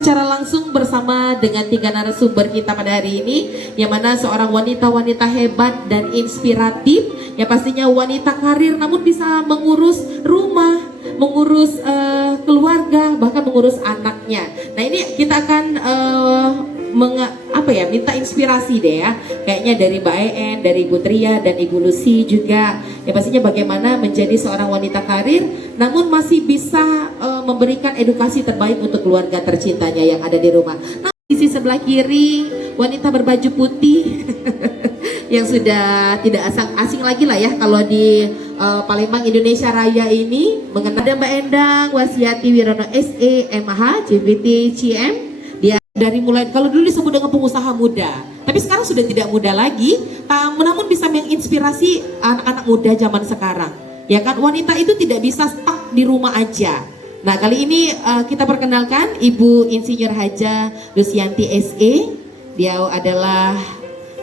Secara langsung bersama dengan 3 narasumber kita pada hari ini, yang mana seorang wanita-wanita hebat dan inspiratif, ya pastinya wanita karir namun bisa mengurus rumah, mengurus keluarga, bahkan mengurus anaknya. Nah ini kita akan minta inspirasi deh ya, kayaknya dari Mbak En, dari Ibu Tria dan Ibu Lucy juga, ya pastinya bagaimana menjadi seorang wanita karir namun masih bisa memberikan edukasi terbaik untuk keluarga tercintanya yang ada di rumah. Nah, di sisi sebelah kiri wanita berbaju putih yang sudah tidak asing lagi lah ya kalau di Palembang Indonesia Raya ini, mengenal ada Mbak Endang Wasiati Wirono SE MH JBT CM. Dia dari mulai, kalau dulu disebut dengan pengusaha muda, tapi sekarang sudah tidak muda lagi, namun bisa menginspirasi anak-anak muda zaman sekarang. Ya kan, wanita itu tidak bisa stuck di rumah aja. Nah kali ini kita perkenalkan Ibu Insinyur Haja Lucianti SE. Dia adalah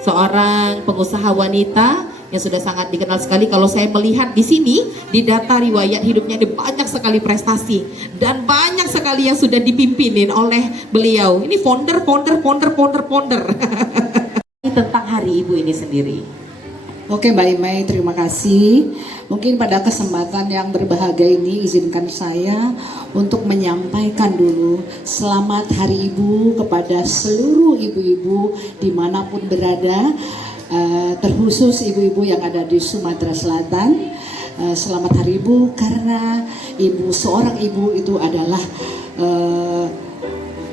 seorang pengusaha wanita yang sudah sangat dikenal sekali. Kalau saya melihat di sini di data riwayat hidupnya, ada banyak sekali prestasi dan banyak sekali yang sudah dipimpinin oleh beliau. Ini founder. Tentang hari ibu ini sendiri. Oke Mbak Imai, terima kasih. Mungkin pada kesempatan yang berbahagia ini izinkan saya untuk menyampaikan dulu selamat Hari Ibu kepada seluruh ibu-ibu dimanapun berada, terkhusus ibu-ibu yang ada di Sumatera Selatan. Selamat Hari Ibu, karena seorang ibu itu adalah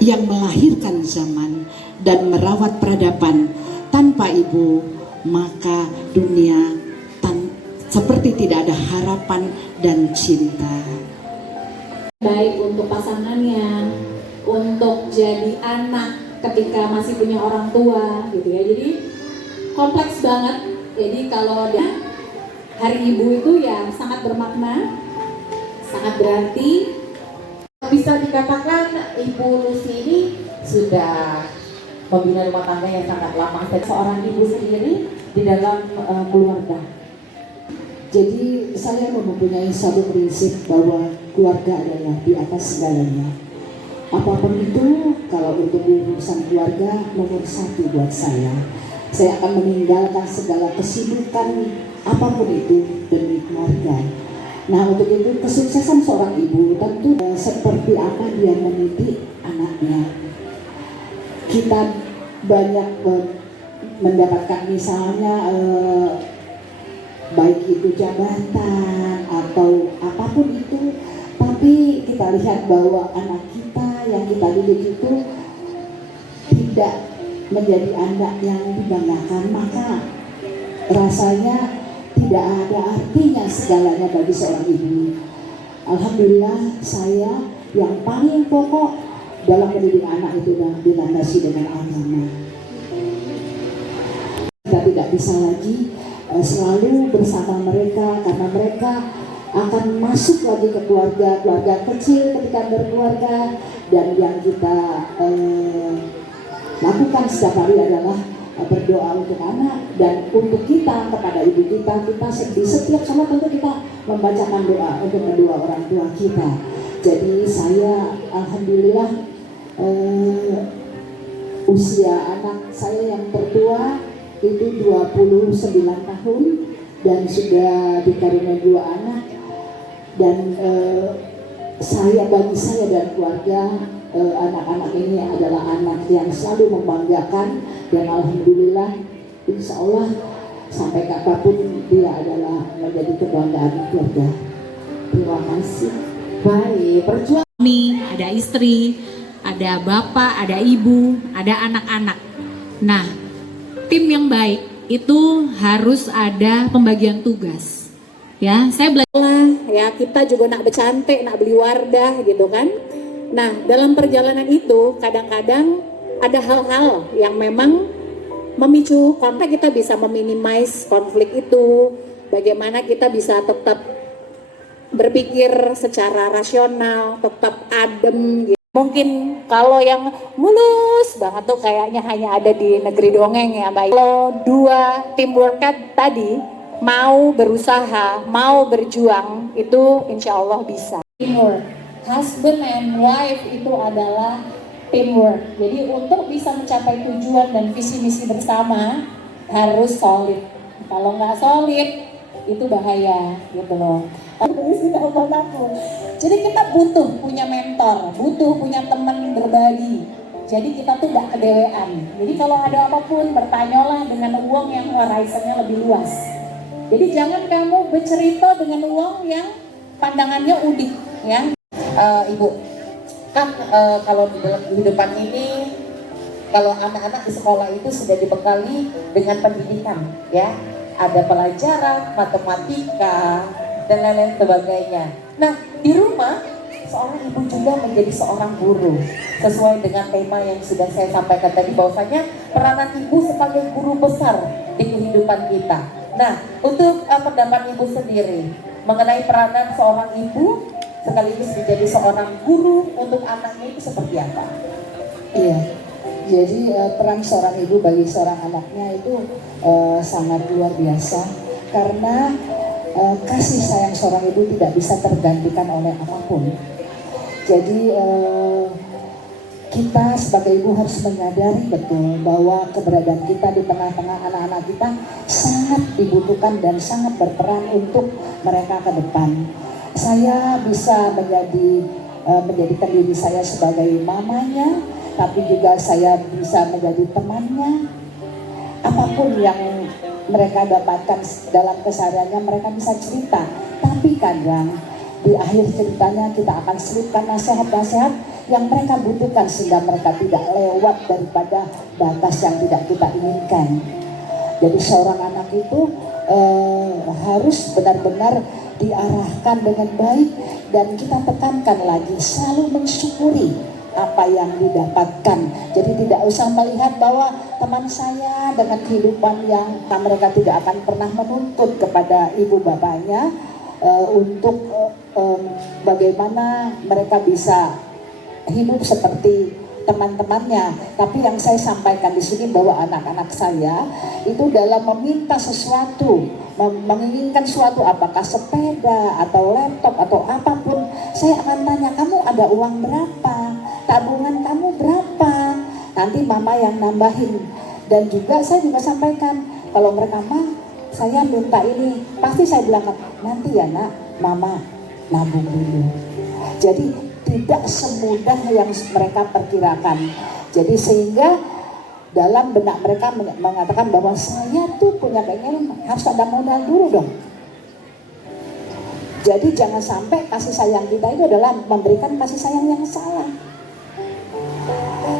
yang melahirkan zaman dan merawat peradaban. Tanpa ibu maka dunia seperti tidak ada harapan dan cinta. Baik untuk pasangannya, untuk jadi anak ketika masih punya orang tua gitu ya. Jadi kompleks banget. Jadi kalau ada Hari Ibu itu ya sangat bermakna, sangat berarti. Bisa dikatakan Ibu Lucy ini sudah membina rumah tangga yang sangat lama. Seorang ibu sendiri di dalam keluarga. Jadi saya mempunyai satu prinsip bahwa keluarga adalah di atas segalanya. Apapun itu, kalau untuk urusan keluarga nomor 1 buat saya. Saya akan meninggalkan segala kesibukan apapun itu demi keluarga. Nah untuk itu kesuksesan seorang ibu tentu seperti apa dia mendidik anaknya. Kita banyak mendapatkan misalnya baik itu jabatan atau apapun itu, tapi kita lihat bahwa anak kita yang kita didik itu tidak menjadi anak yang dibanggakan, maka rasanya tidak ada artinya segalanya bagi seorang ibu. Alhamdulillah saya yang paling pokok dalam mendidik anak itu dilandasi dengan agama. Kita tidak bisa lagi selalu bersama mereka, karena mereka akan masuk lagi ke keluarga kecil ketika berkeluarga. Dan yang kita lakukan setiap hari adalah berdoa untuk anak dan untuk kita kepada ibu kita. Kita di setiap salat tentu kita membacakan doa untuk kedua orang tua kita. Jadi saya alhamdulillah usia anak saya yang tertua itu 29 tahun dan sudah dikaruniai 2 anak. Dan bagi saya dan keluarga, anak-anak ini adalah anak yang selalu membanggakan, dan alhamdulillah insya Allah sampai kapanpun dia adalah menjadi kebanggaan keluarga. Terima kasih. Baik, perjuangan ada istri, ada bapak, ada ibu, ada anak-anak. Nah, tim yang baik itu harus ada pembagian tugas. Ya, saya belajar ya, kita juga nak bercantik, nak beli wardah gitu kan. Nah, dalam perjalanan itu kadang-kadang ada hal-hal yang memang memicu konflik. Kita bisa meminimais konflik itu. Bagaimana kita bisa tetap berpikir secara rasional, tetap adem gitu. Mungkin kalau yang mulus banget tuh kayaknya hanya ada di negeri dongeng ya Mbak. Kalau 2 teamwork tadi mau berusaha, mau berjuang, itu insya Allah bisa. Teamwork, husband and wife itu adalah teamwork. Jadi untuk bisa mencapai tujuan dan visi misi bersama harus solid. Kalau nggak solid itu bahaya gitu loh. Jadi kita butuh punya mentor, butuh punya teman berbagi. Jadi kita tuh nggak kedewean. Jadi kalau ada apapun bertanyalah dengan uang yang horizonnya lebih luas. Jadi jangan kamu bercerita dengan uang yang pandangannya udik, ya. Ibu, kan kalau di dalam kehidupan ini, kalau anak-anak di sekolah itu sudah dibekali dengan pendidikan, ya. Ada pelajaran, matematika, dan lain-lain sebagainya. Nah, di rumah seorang ibu juga menjadi seorang guru, sesuai dengan tema yang sudah saya sampaikan tadi, bahwasanya peranan ibu sebagai guru besar di kehidupan kita. Nah, untuk pendapat ibu sendiri mengenai peranan seorang ibu sekaligus menjadi seorang guru untuk anaknya itu seperti apa? Iya, jadi peran seorang ibu bagi seorang anaknya itu sangat luar biasa, karena kasih sayang seorang ibu tidak bisa tergantikan oleh apapun. Jadi kita sebagai ibu harus menyadari betul bahwa keberadaan kita di tengah-tengah anak-anak kita sangat dibutuhkan dan sangat berperan untuk mereka ke depan. Saya bisa menjadikan diri saya sebagai mamanya, tapi juga saya bisa menjadi temannya. Apapun yang mereka dapatkan dalam kesehariannya mereka bisa cerita, tapi kadang di akhir ceritanya kita akan selipkan nasihat-nasihat yang mereka butuhkan sehingga mereka tidak lewat daripada batas yang tidak kita inginkan. Jadi seorang anak itu harus benar-benar diarahkan dengan baik, dan kita tekankan lagi selalu mensyukuri apa yang didapatkan. Jadi tidak usah melihat bahwa teman saya dengan kehidupan yang mereka tidak akan pernah menuntut kepada ibu bapaknya untuk bagaimana mereka bisa hidup seperti teman-temannya. Tapi yang saya sampaikan di sini bahwa anak-anak saya itu dalam meminta sesuatu, menginginkan sesuatu, apakah sepeda atau laptop atau apapun, saya akan tanya, kamu ada uang berapa? Tabungan kamu berapa? Nanti mama yang nambahin. Dan juga saya juga sampaikan, kalau mereka mah saya minta ini, pasti saya bilang, nanti ya nak, mama nabung dulu. Jadi tidak semudah yang mereka perkirakan. Jadi sehingga dalam benak mereka mengatakan bahwa saya tuh punya keinginan harus ada modal dulu dong. Jadi jangan sampai kasih sayang kita itu adalah memberikan kasih sayang yang salah.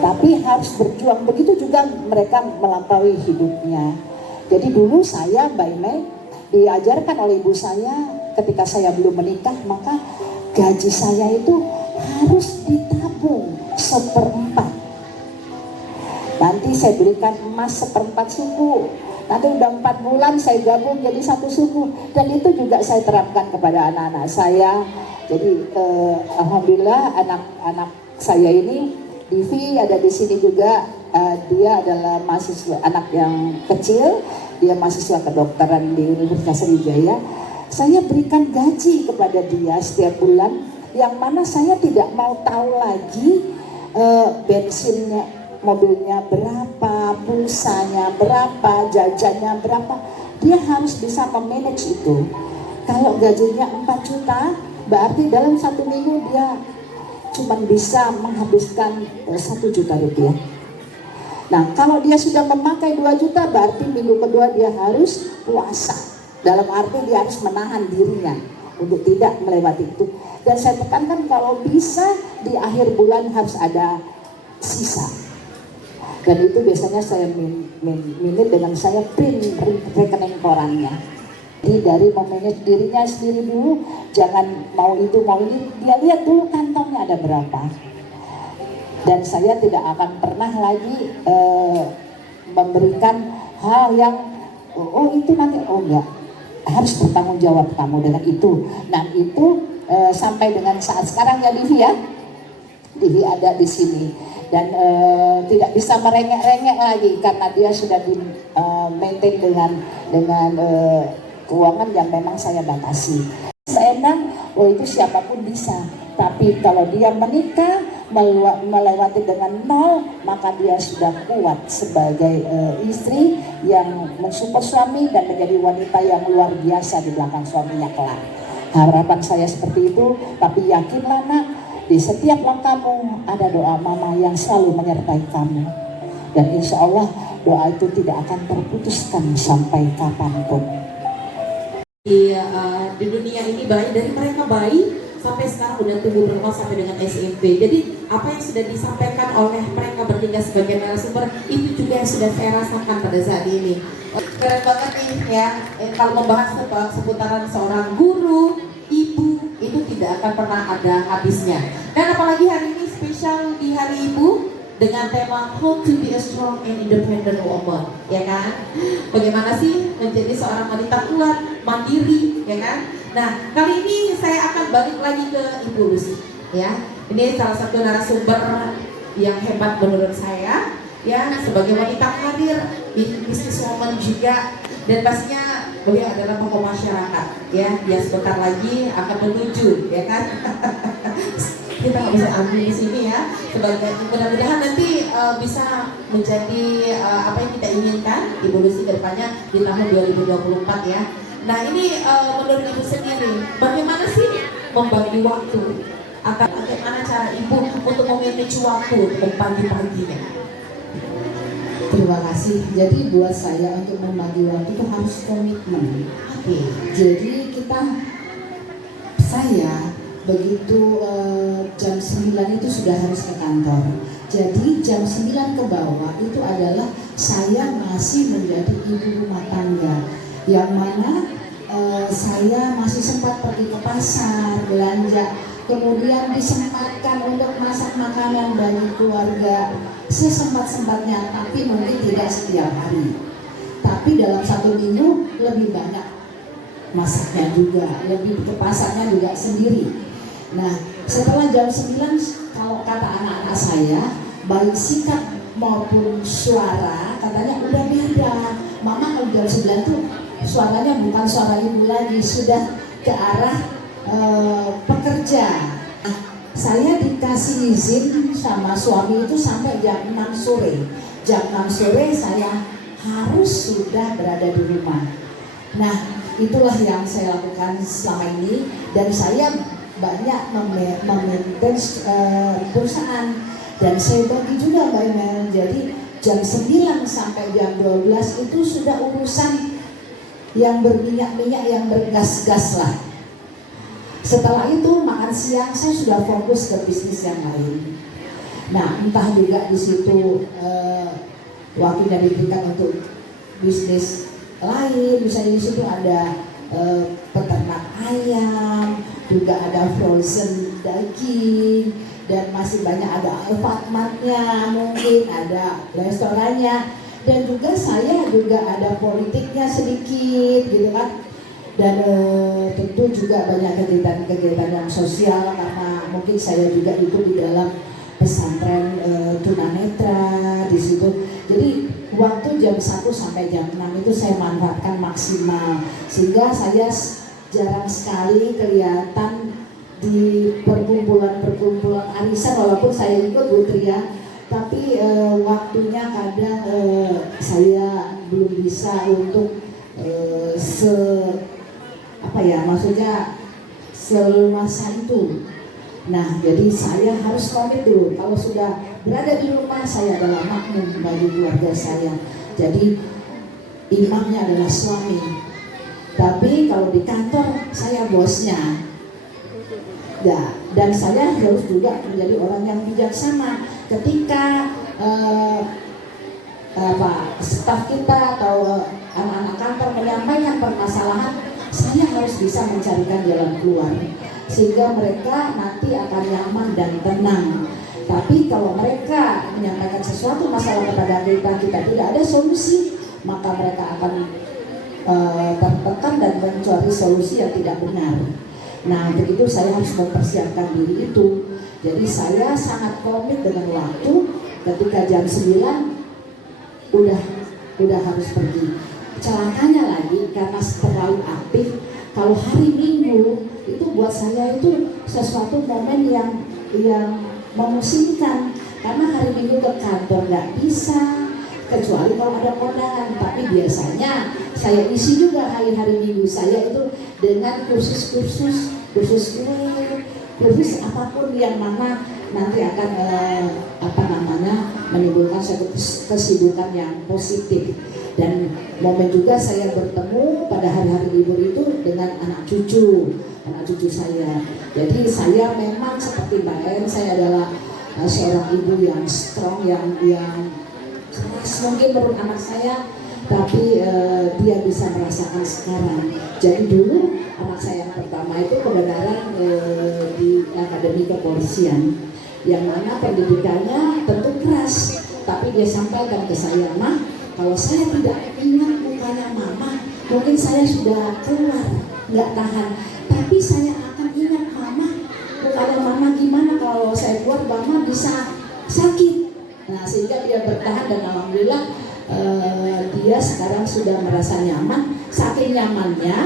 Tapi harus berjuang. Begitu juga mereka melampaui hidupnya. Jadi dulu saya, Mbak Ime, diajarkan oleh ibu saya ketika saya belum menikah, maka gaji saya itu harus ditabung 1/4. Nanti saya belikan emas 1/4 suku. Nanti udah 4 bulan saya gabung jadi 1 suku. Dan itu juga saya terapkan kepada anak-anak saya. Jadi alhamdulillah anak-anak saya ini, Divi ada di sini juga. Dia adalah mahasiswa, anak yang kecil, dia mahasiswa kedokteran di Universitas Sriwijaya. Saya berikan gaji kepada dia setiap bulan, yang mana saya tidak mau tahu lagi bensinnya, mobilnya berapa, pulsanya berapa, jajannya berapa. Dia harus bisa memanage itu. Kalau gajinya 4 juta, berarti dalam 1 minggu dia cuma bisa menghabiskan 1 juta rupiah. Nah, kalau dia sudah memakai 2 juta, berarti minggu kedua dia harus puasa. Dalam arti dia harus menahan dirinya untuk tidak melewati itu. Dan saya tekankan kalau bisa di akhir bulan harus ada sisa. Dan itu biasanya saya minit dengan saya print rekening korannya. Jadi dari memanage dirinya sendiri dulu, jangan mau itu mau ini, dia lihat dulu kantongnya ada berapa. Dan saya tidak akan pernah lagi memberikan hal yang oh itu nanti, oh enggak, harus bertanggung jawab kamu dengan itu. Nah itu sampai dengan saat sekarang ya Divi ada di sini dan tidak bisa merengek-rengek lagi karena dia sudah di maintain dengan keuangan yang memang saya batasi. Seenak, oh itu siapapun bisa. Tapi kalau dia menikah, melewati dengan nol, maka dia sudah kuat sebagai istri yang mensupport suami dan menjadi wanita yang luar biasa di belakang suaminya kelak. Harapan saya seperti itu, tapi yakinlah nak, di setiap langkahmu ada doa mama yang selalu menyertai kamu. Dan insya Allah doa itu tidak akan terputuskan sampai kapanpun. Di dunia ini bayi, dari mereka bayi sampai sekarang udah tumbuh berkembang sampai dengan SMP. Jadi apa yang sudah disampaikan oleh mereka bertiga sebagai narasumber itu juga yang sudah saya rasakan pada saat ini. Keren banget nih ya, kalau membahas seputaran seorang guru, ibu, itu tidak akan pernah ada habisnya. Dan apalagi hari ini spesial di Hari Ibu dengan tema How to be a strong and independent woman, ya kan? Bagaimana sih menjadi seorang wanita kuat, mandiri, ya kan? Nah, kali ini saya akan balik lagi ke Ibu Lucy, ya. Ini salah satu narasumber yang hebat menurut saya, ya, sebagai wanita karir, bisnis woman juga, dan pastinya beliau adalah tokoh masyarakat, ya. Dia sebentar lagi akan menuju, ya kan? Kita nggak bisa ambil di sini ya. Sebagai mudah-mudahan nanti bisa menjadi apa yang kita inginkan Ibu Lucy ke depannya di tahun 2024 ya. Nah ini menurut Ibu sendiri, bagaimana sih membagi waktu? Bagaimana cara Ibu untuk memanage waktu pagi-paginya? Terima kasih. Jadi buat saya untuk membagi waktu itu harus komitmen. Oke. Jadi saya begitu jam 9 itu sudah harus ke kantor. Jadi jam 9 ke bawah itu adalah saya masih menjadi ibu rumah tangga, yang mana saya masih sempat pergi ke pasar, belanja, kemudian disempatkan untuk masak makanan bagi keluarga sesempat-sempatnya, tapi mungkin tidak setiap hari. Tapi dalam satu minggu lebih banyak masaknya juga, lebih ke pasarnya juga sendiri. Nah, setelah jam 9, kalau kata anak-anak saya, baik sikap maupun suara, katanya udah beda. Mama kalau jam 9 tuh suaranya bukan suara ibu lagi, sudah ke arah pekerja. Nah, saya dikasih izin sama suami itu sampai jam 6 sore. Jam 6 sore saya harus sudah berada di rumah. Nah, itulah yang saya lakukan selama ini, dan saya banyak memaintain perusahaan, dan saya bagi juga Mbak Emel. Jadi jam 9 sampai jam 12 itu sudah urusan yang berminyak-minyak, yang bergas-gas lah. Setelah itu makan siang saya sudah fokus ke bisnis yang lain. Nah, entah juga di situ waktunya diberikan untuk bisnis lain, misalnya di situ ada peternak ayam, juga ada frozen daging, dan masih banyak ada Alfamart-nya, mungkin ada restorannya, dan juga saya juga ada politiknya sedikit gitu kan. Dan tentu juga banyak kegiatan-kegiatan yang sosial, karena mungkin saya juga itu di dalam pesantren tunanetra di situ. Jadi waktu jam 1 sampai jam 6 itu saya manfaatkan maksimal, sehingga saya jarang sekali kelihatan di perkumpulan arisan, walaupun saya ikut Bu Tria, tapi waktunya kadang saya belum bisa untuk maksudnya seluasa itu. Nah, jadi saya harus komit dulu. Kalau sudah berada di rumah, saya adalah makmum bagi keluarga saya. Jadi imamnya adalah suami. Tapi kalau di kantor, saya bosnya. Ya, dan saya harus juga menjadi orang yang bijaksana. Ketika staf kita atau anak-anak kantor menyampaikan permasalahan, saya harus bisa mencarikan jalan keluar, sehingga mereka nanti akan nyaman dan tenang. Tapi kalau mereka menyampaikan sesuatu masalah kepada kita tidak ada solusi, maka mereka akan tertekan dan mencari solusi yang tidak benar. Nah, begitu saya harus mempersiapkan diri itu. Jadi saya sangat komit dengan waktu. Ketika jam 9 udah harus pergi. Celakanya lagi karena terlalu aktif, kalau hari Minggu itu buat saya itu sesuatu momen yang memusingkan karena hari Minggu ke kantor nggak bisa, kecuali kalau ada kondangan. Tapi biasanya saya isi juga hari-hari Minggu saya itu dengan kursus apapun yang mana nanti akan menimbulkan suatu kesibukan yang positif. Dan momen juga saya bertemu pada hari-hari libur itu dengan anak cucu saya. Jadi saya memang seperti Mbak En, saya adalah seorang ibu yang strong, yang keras mungkin menurut anak saya, tapi dia bisa merasakan sekarang. Jadi dulu anak saya yang pertama itu kebenaran di Akademi Kepolisian, yang mana pendidikannya tentu keras, tapi dia sampaikan ke saya, "Mah, kalau saya tidak ingat mukanya mama, mungkin saya sudah keluar, nggak tahan. Tapi saya akan ingat mama, mukanya mama gimana kalau saya keluar, mama bisa sakit." Nah, sehingga dia bertahan dan alhamdulillah dia sekarang sudah merasa nyaman. Saking nyamannya,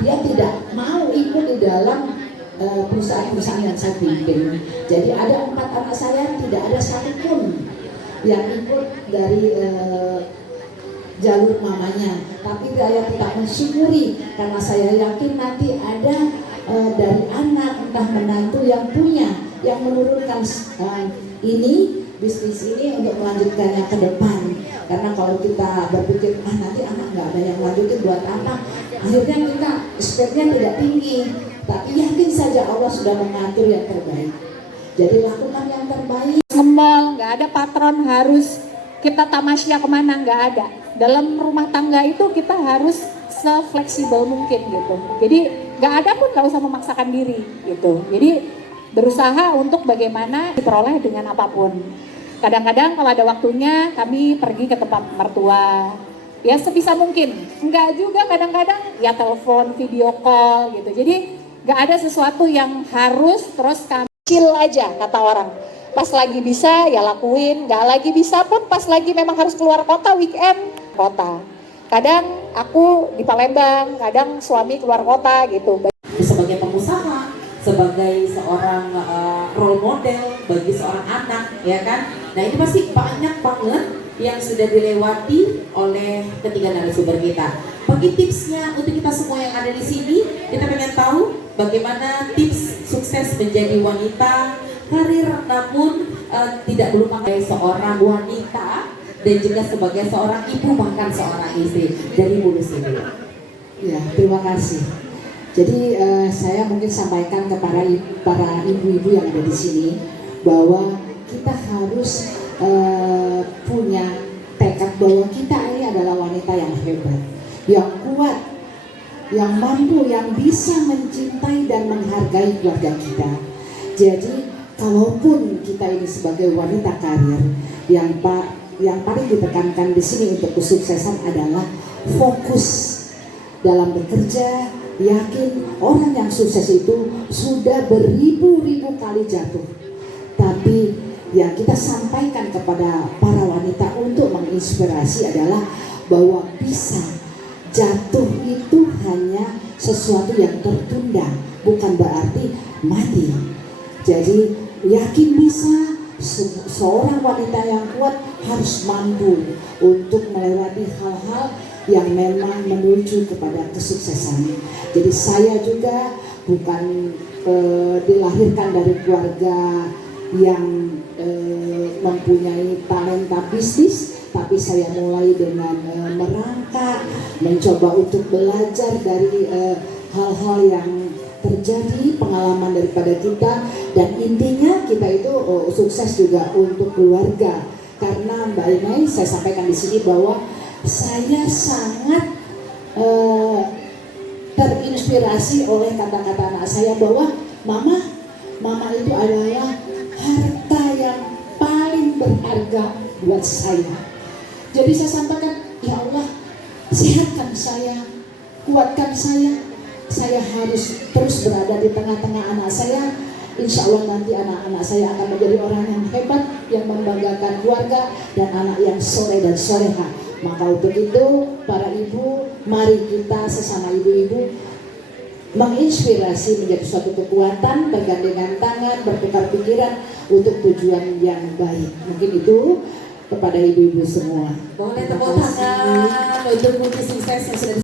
dia tidak mau ikut di dalam perusahaan-perusahaan yang saya pimpin. Jadi ada 4 anak saya, tidak ada satupun yang ikut dari jalur mamanya. Tapi saya tetap mensyukuri karena saya yakin nanti ada dari anak entah menantu yang punya, yang menurunkan bisnis ini untuk melanjutkannya ke depan. Karena kalau kita berpikir nanti anak nggak ada yang lanjutin buat apa, akhirnya kita speednya tidak tinggi. Tapi yakin saja Allah sudah mengatur yang terbaik. Jadi lakukan yang terbaik. Ngemol, nggak ada patron harus kita tamasya kemana, nggak ada. Dalam rumah tangga itu kita harus se-fleksibel mungkin gitu. Jadi nggak ada pun nggak usah memaksakan diri gitu. Jadi berusaha untuk bagaimana diperoleh dengan apapun. Kadang-kadang kalau ada waktunya kami pergi ke tempat mertua, ya sebisa mungkin. Enggak juga kadang-kadang ya telepon, video call gitu. Jadi nggak ada sesuatu yang harus terus kami chill aja kata orang. Pas lagi bisa ya lakuin, nggak lagi bisa pun pas lagi memang harus keluar kota weekend, kota. Kadang aku di Palembang, kadang suami keluar kota gitu. Sebagai pengusaha, sebagai seorang role model bagi seorang anak, ya kan? Nah, ini pasti banyak banget yang sudah dilewati oleh ketiga narasumber kita. Bagi tipsnya untuk kita semua yang ada di sini, kita pengen tahu bagaimana tips sukses menjadi wanita karir, namun tidak melupakan seorang wanita dan juga sebagai seorang ibu, bahkan seorang istri. Dari Bu Lucy dulu. Ya, terima kasih. Jadi saya mungkin sampaikan kepada para ibu-ibu yang ada di sini bahwa kita harus punya tekad bahwa kita ini adalah wanita yang hebat, yang kuat, yang mampu, yang bisa mencintai dan menghargai keluarga kita. Jadi kalaupun kita ini sebagai wanita karir, yang paling ditekankan di sini untuk kesuksesan adalah fokus dalam bekerja. Yakin orang yang sukses itu sudah beribu-ribu kali jatuh, tapi yang kita sampaikan kepada para wanita untuk menginspirasi adalah bahwa bisa jatuh itu hanya sesuatu yang tertunda, bukan berarti mati. Jadi yakin bisa, seorang wanita yang kuat harus mampu untuk melewati hal-hal yang memang menuju kepada kesuksesan. Jadi saya juga bukan dilahirkan dari keluarga yang mempunyai talenta bisnis, tapi saya mulai dengan merangkak, mencoba untuk belajar dari hal-hal yang terjadi, pengalaman daripada kita, dan intinya kita itu sukses juga untuk keluarga. Karena Mbak Imai, saya sampaikan di sini bahwa saya sangat terinspirasi oleh kata-kata anak saya bahwa mama itu adalah harta yang paling berharga buat saya. Jadi saya sampaikan, ya Allah, sehatkan saya, kuatkan saya harus terus berada di tengah-tengah anak saya. Insya Allah nanti anak-anak saya akan menjadi orang yang hebat, yang membanggakan keluarga dan anak yang soleh dan soleha. Maka untuk itu para ibu, mari kita sesama ibu-ibu menginspirasi menjadi suatu kekuatan, bergandengan tangan, bertukar pikiran untuk tujuan yang baik. Mungkin itu kepada ibu-ibu semua. Boleh tepuk tangan untuk kunci sukses yang sudah